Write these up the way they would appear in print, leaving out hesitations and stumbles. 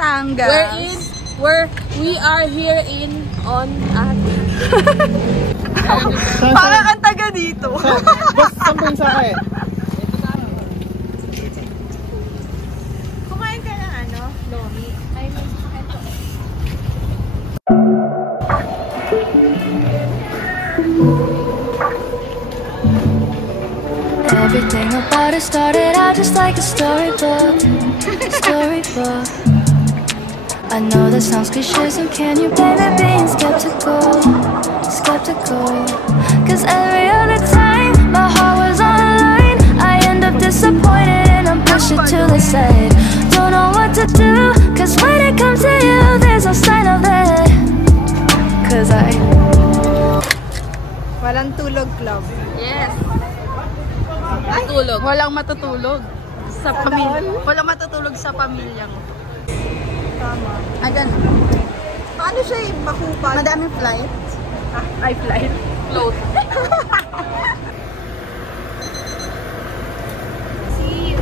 Batangas. We are here on Ate. Parang ang taga dito. Boss, sampun sa akin. Kumain ka ng ano? Lomi. Everything about it started out just like a storybook. Storybook. I know that sounds cliche, so can you blame me being skeptical? Skeptical. Cause every other time my heart was on the line, I end up disappointed and I'm pushed to the side. Don't know what to do, cause when it comes to you, there's no sign of it. Cause Walang tulog club. Yes. Matulog. Walang matutulog sa pamilya. Walang matutulog sa pamilyang. Tama. Ganun. Paano siya makupal? Madaming flight. Ay, flight. Float.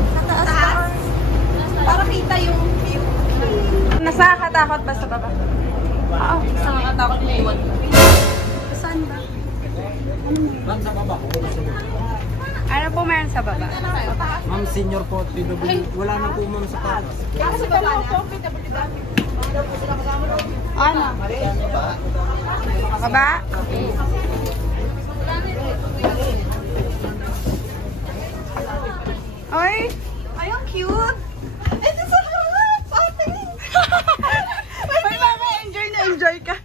Sa taas. Para kita yung view. Nakakatakot ba sa baba? Oo. Nakakatakot na iwan. Saan ba? Ano po meron sa baba? Ma'am, senior po, PW. Wala na po ma'am sa taas. Sa baba na? Ano? Baba? Ay! Ay, ang cute! Ito sa harap! Ate! Ay, mama, enjoy na enjoy ka.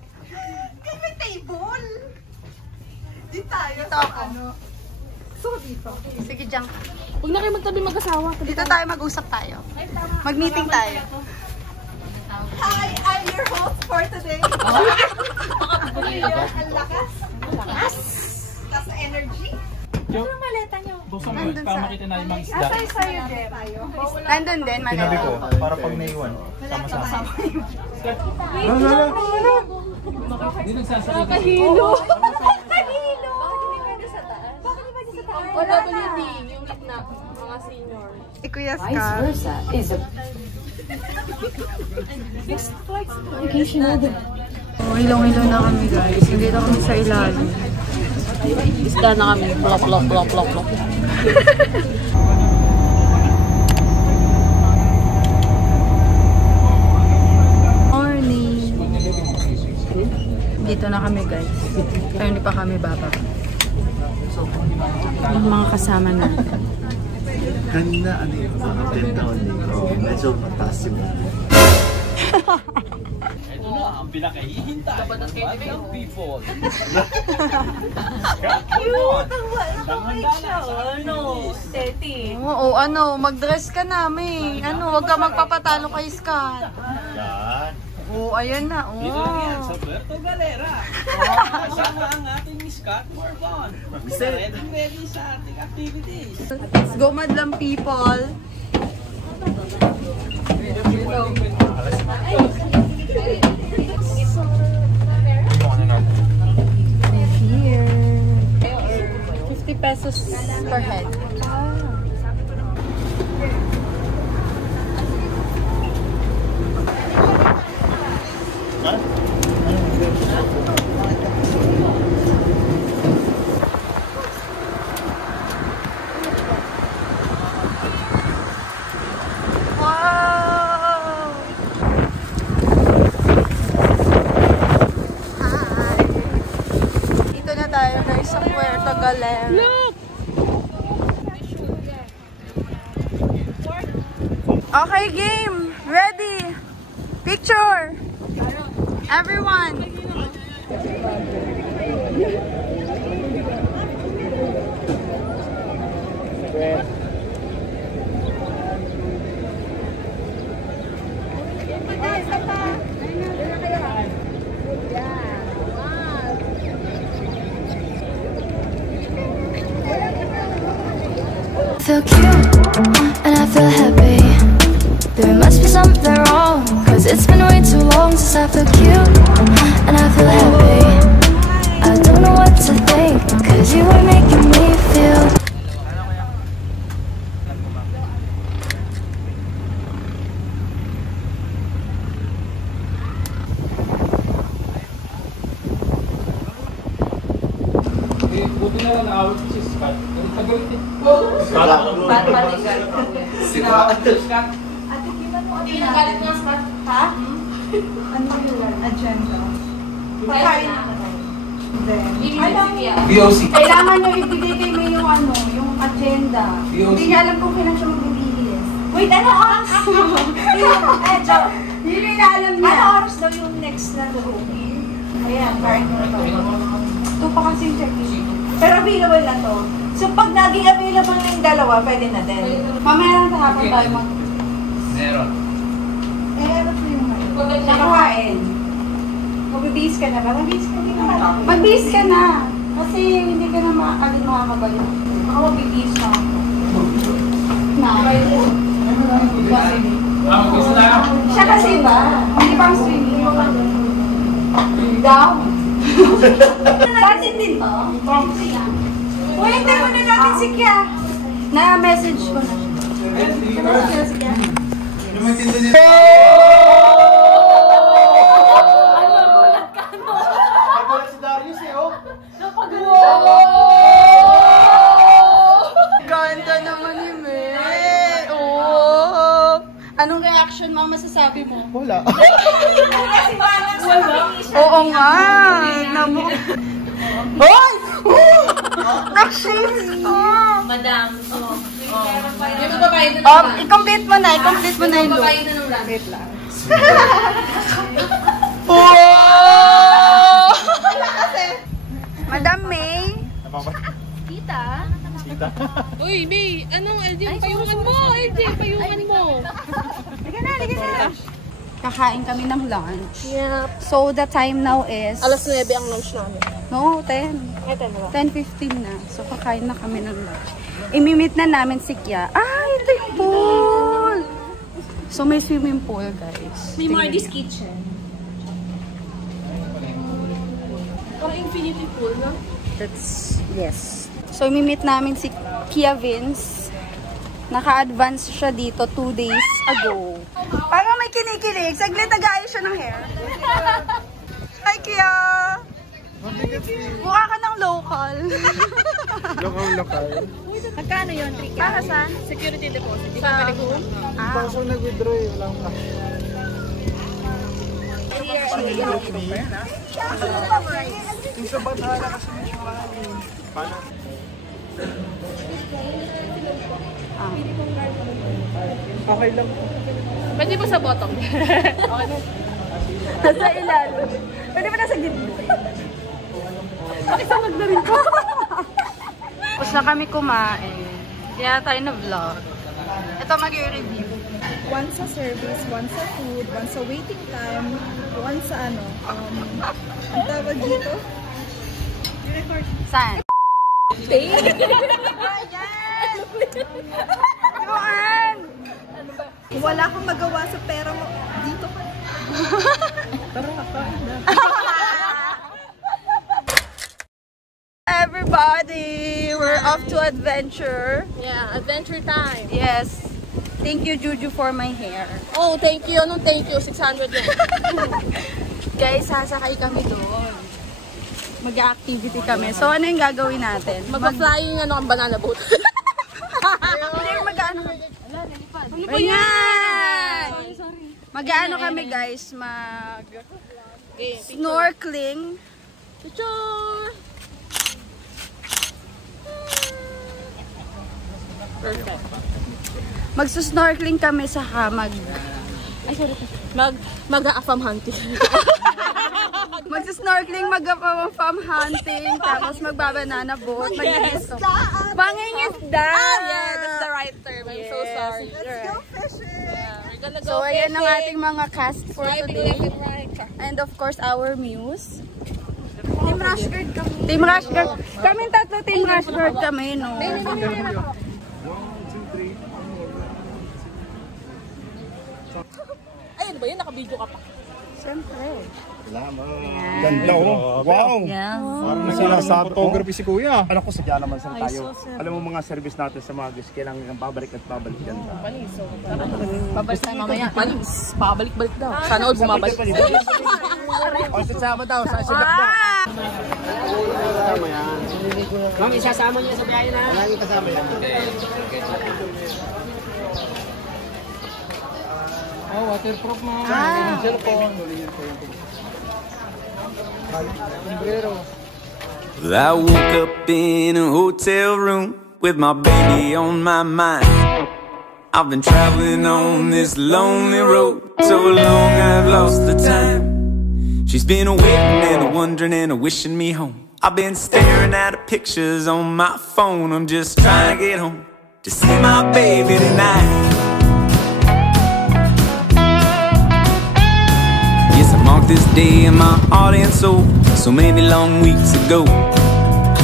Kaya may table. Dito tayo. Dito ako. So, dito. Sige, dyan ka. Huwag na kayo magtabi mag-asawa. Dito tayo mag-usap tayo. Mag-meeting tayo. Hi, I'm your host for today. Ang lakas. Lakas. Lakas sa energy. Ano yung maleta nyo? Nandun para makita na yung mga isda. Asay sa'yo din. Nandun din, maleta. Tinabi ko, para pag naiwan. Sama-sama. Hindi nagsasakit. Nakahilo. Nakahilo. O WD, yung gitna, mga senior. Kuya Scott. Oh, hilong-hilo na kami guys. Nandito kami sa ilalim. Isda na kami. Plop, plop, plop, plop, plop. Morning. Dito na kami guys. Pero hindi pa kami baba. Yung mga kasama natin. Kanina, ano yung mga 10 taon dito. Medyo mataas yung Ito na, ang pinakahihintay ng people. Oo, ano, mag-dress ka namin. Ano, wag ka magpapatalo kay Scott. yan. Oo, ayun na. Dito lang yan, Oo. sa Puerto Galera. Kasama ang ating Scott Morvan. Ready sa ating activities. Let's go, madlang people. Here. 50 pesos per head. Sa Puerto Galera. Look! Okay, game. Ready. Picture. Everyone. I feel cute and I feel happy. There must be something wrong, cause it's been way too long since I feel cute and I feel happy. I don't know what to think, cause you were making me feel. Galit ng Scott, ha? Ano yun? Agenda. Pagkain na. BOC. Kailangan nyo ibigay kayo yung ano, yung agenda. Hindi niya alam kung kailan siya magbibihis. Wait, ano oras? Hindi niya alam niya. Ano oras daw yung next na booking? Ayan, parang ko na to. Ito pa kasi yung check-in. Pero available na to. So pag naging available na yung dalawa, pwede na din. Mamaya lang sa hapon tayo mag... Meron. ano po yung nakakain? Magbibihis ka na ba? Magbihis ka na. Magbihis ka na! Kasi hindi ka na makakabalik. Ako magbibihis na ako. Siya kasi ba? Hindi ba ang swimming? Daw? Natin din to? Wait, hindi mo na natin si Kia. Na-message ko na siya. Na-message si Kia. Nagulat si Darius eh, oh. Ganda naman ni May. Oh. Anong reaction mo? Masasabi mo? Wala. Oo nga. Hoy! Nag-shave ko. Madam. May magbabayad na I-complete mo na. I-complete mo na yung look. magbabayad na ng rap. Wait lang. Madam May. Tita? Uy, May, anong LJ? Payungan mo! LJ, payungan mo! Liga na. Kakain kami ng lunch. Yep. So, the time now is... Alas 9 ang lunch namin. No, 10. Ay, 10 ba? 10:15 na. So, kakain na kami ng lunch. Imimit na namin si Kia. Ah, ito yung pool! So, may swimming pool, guys. May Tingnan Marty's niyo. Kitchen. Parang infinity pool, no? That's, yes. So, imimit namin si Kia Vince. Naka-advance siya dito 2 days ago. Parang may kinikilig. Saglit nag-aayos siya ng hair. Hi, Kia! Mukha ka ng local. Lokal. Magkano yun? Para saan? Security deposit. Sa Kaso nag-withdraw eh, wala ka. Yung sa Bathala kasi medyo mahal. Paano? Okay lang po. Pwede ba sa bottom? Nasa ilalim. Pwede ba nasa gitna? Pakisamag na rin ko. Tapos na kami kumain. Kaya tayo na vlog. Ito mag-review. One sa service, one sa food, one sa waiting time, one sa ano, ang tawag dito? Saan? Ayan! Wala akong magawa sa pera mo. Dito ka. Tara, kain na. Everybody! We're off to adventure. Yeah, adventure time. Yes. Thank you, Juju, for my hair. Oh, thank you. Anong thank you? 600 yan. Guys, sasakay kami doon. Mag-activity kami. So, ano yung gagawin natin? Mag-flying ang banana boat. Hindi, mag-ano kami. Ayan! Mag-ano kami, guys? Snorkeling. Picture! Perfect. Magsusnorkeling kami sa Mag-a-farm hunting. Magsusnorkeling, mag-farm hunting, tapos magbabanana boat, mag-isto. Pangingisda! Yeah, that's the right term. I'm so sorry. Let's go fishing! Yeah, we're gonna go So, ayan ang fishing. ating mga cast for Swiping today. left and right. And of course, our muse. Team Rashguard kami. Team Rashguard. Kaming tatlo, Team Rashguard kami, no? Ayun ba yun? Naka-video ka pa. Siyempre. Ganda oh. Wow! Yeah. Parang sila sa photography si Kuya. Alam ko, sadya naman saan tayo. Alam mo mga service natin sa mga guys, kailangan babalik at babalik yan. Babalik tayo mamaya. Panis. Pabalik-balik daw. Sana all bumabalik. O, sasama daw. Sasama daw. Ma'am, isasama niyo sa biyahe na. Lagi kasama yan. Oh, waterproof mo. Well, I woke up in a hotel room with my baby on my mind. I've been traveling on this lonely road so long I've lost the time. She's been waiting and wondering and wishing me home. I've been staring at her pictures on my phone. I'm just trying to get home to see my baby tonight. Yes, I marked this day in my heart and soul so many long weeks ago.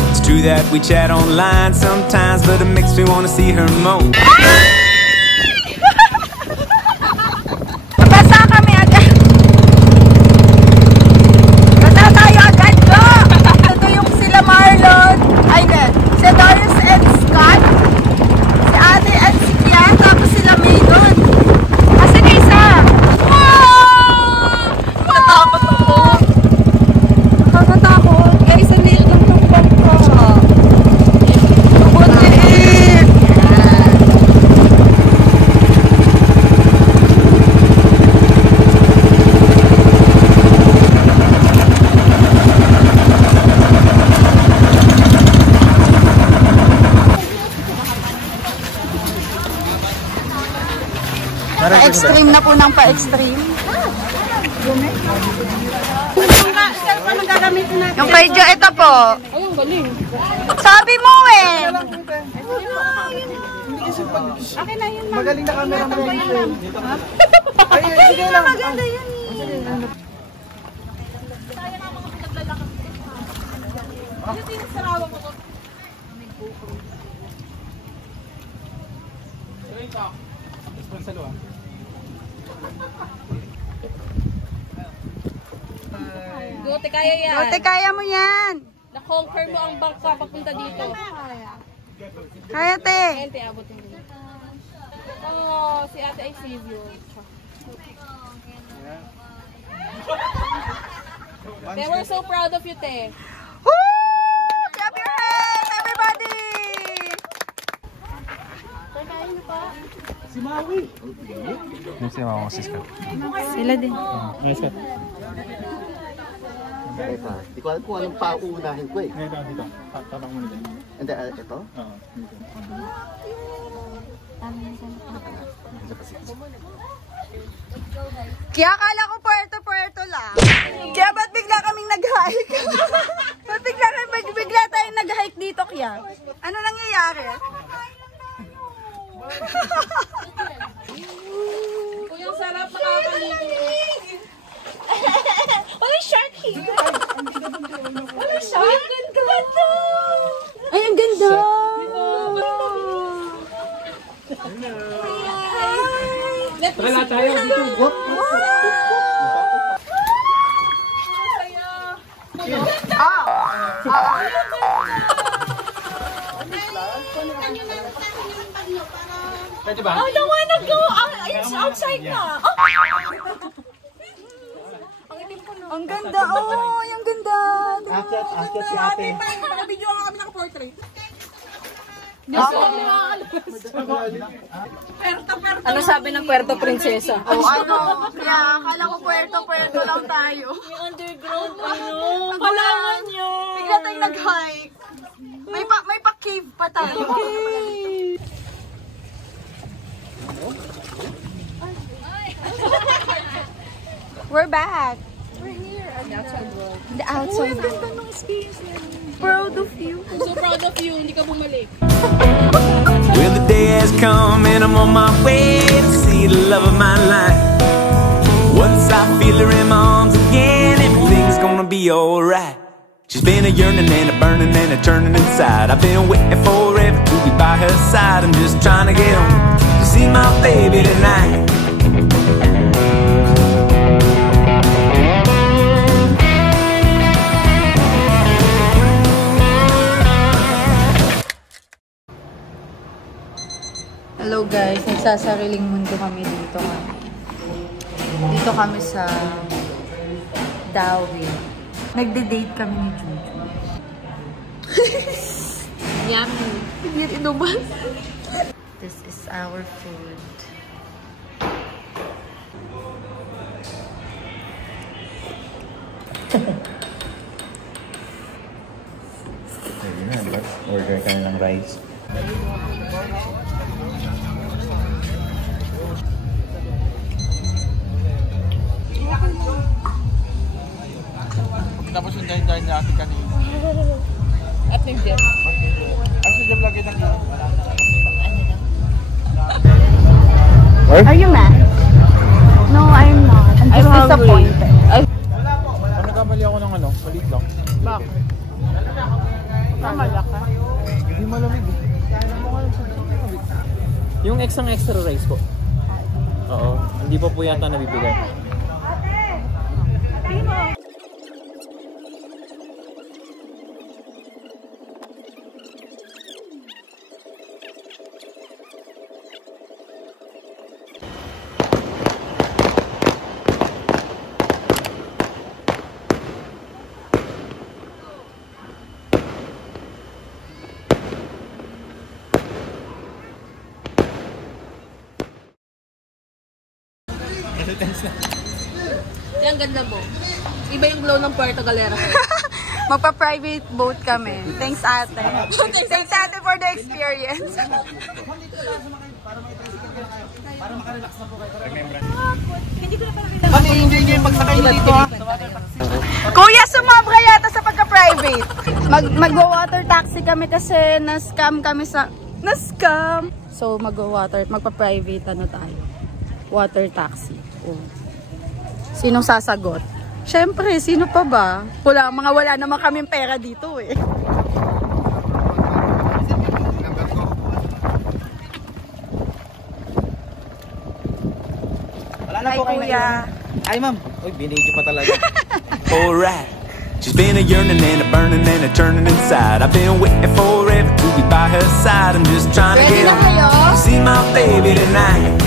It's true that we chat online sometimes, but it makes me want to see her more. Basa kami agad. Basa tayo agad ko. Ito yung sila Marlon. Ay, good. Si Darius and Scott. Si Ate and si Kian. Tapos sila May doon. Kasi isa. Wow! Nakatakot ako. Nakakatakot. Guys, ang liit lang ng bangka. Ang liit. Pa-extreme na po ng pa-extreme. Yung kay Jo, ito po. Ayun, galing. Sabi mo eh. Akin na yun, ma'am. Magaling na camera mo. Ay, sige lang. Maganda yun eh. Gote, kaya yan. Lote, kaya mo yan. Na-conquer mo ang bangka papunta dito. Kaya te. Ente, abot mo dito. Oh, si ate ay save They were so proud of you, te. Woo! Clap your hands, everybody! Sila din. Hindi ko alam kung anong pauunahin ko eh. Dito. Tatang mo na din. Hindi, ito? Oo. Kaya akala ko puerto lang. Kaya ba't bigla kaming nag-hike? Ba't bigla tayong nag-hike dito, Kaya? Ano nangyayari? Uy, ang sarap nakakalimutan. Walang shark here! Walang shark? Ang ganda! Ay, ang ganda! Tara tayo dito. Pwede ba? I don't wanna go! It's outside na! Ang ganda! Oh, ang ganda! Akyat si ate. Naka-video nga kami naka-portrait. Ano sabi ng Puerto Princesa? Oh, ano? Kaya akala ko puerto lang tayo. Underground, ano? Kailangan nyo! Bigla tayong nag-hike. May pa-cave pa tayo. We're back. We're here. The outside world. Ganda ng space. Proud of you. I'm so proud of you, hindi ka bumalik. Well, the day has come and I'm on my way to see the love of my life. Once I feel her in my arms again, everything's gonna be alright. She's been a yearning and a burning and a turning inside. I've been waiting forever to be by her side. I'm just trying to get home to see my baby tonight. nagsasariling mundo kami dito. Dito kami sa Dawi. Nagde-date kami ni Juju. Yummy. Yan inuman. This is our food. Pwede na, di ba? Order ka na ng rice. Tapos yung dahin-dahin na ating kanina. At yung Jem. At si Jem lagi ng Are you mad? No, I'm not. I'm just disappointed. Pag nagkamali ako ng maliit lang. Bakit? Mamala ka? Hindi malamig eh. Yung extra rice po. Oo. Hindi pa po yata nabibigay. Yan, ganda mo. Iba yung glow ng Puerto Galera. Magpa-private boat kami. Thanks, ate. Thanks, ate, for the experience. Kami enjoy nyo yung pagsakay dito ha. Kuya, sumabra yata sa pagka-private. Magwa-water taxi kami kasi na-scam kami sa... Na-scam! So, magpa-private tayo. Water taxi. Oh. Sinong sasagot? Siyempre, sino pa ba? Wala naman kaming pera dito eh. Wala na po kayo na. Ay ma'am. Uy, binigyo pa talaga. Alright. She's been a yearning and a burning and a turning inside. I've been waiting forever to be by her side. I'm just trying to get on. See my baby tonight.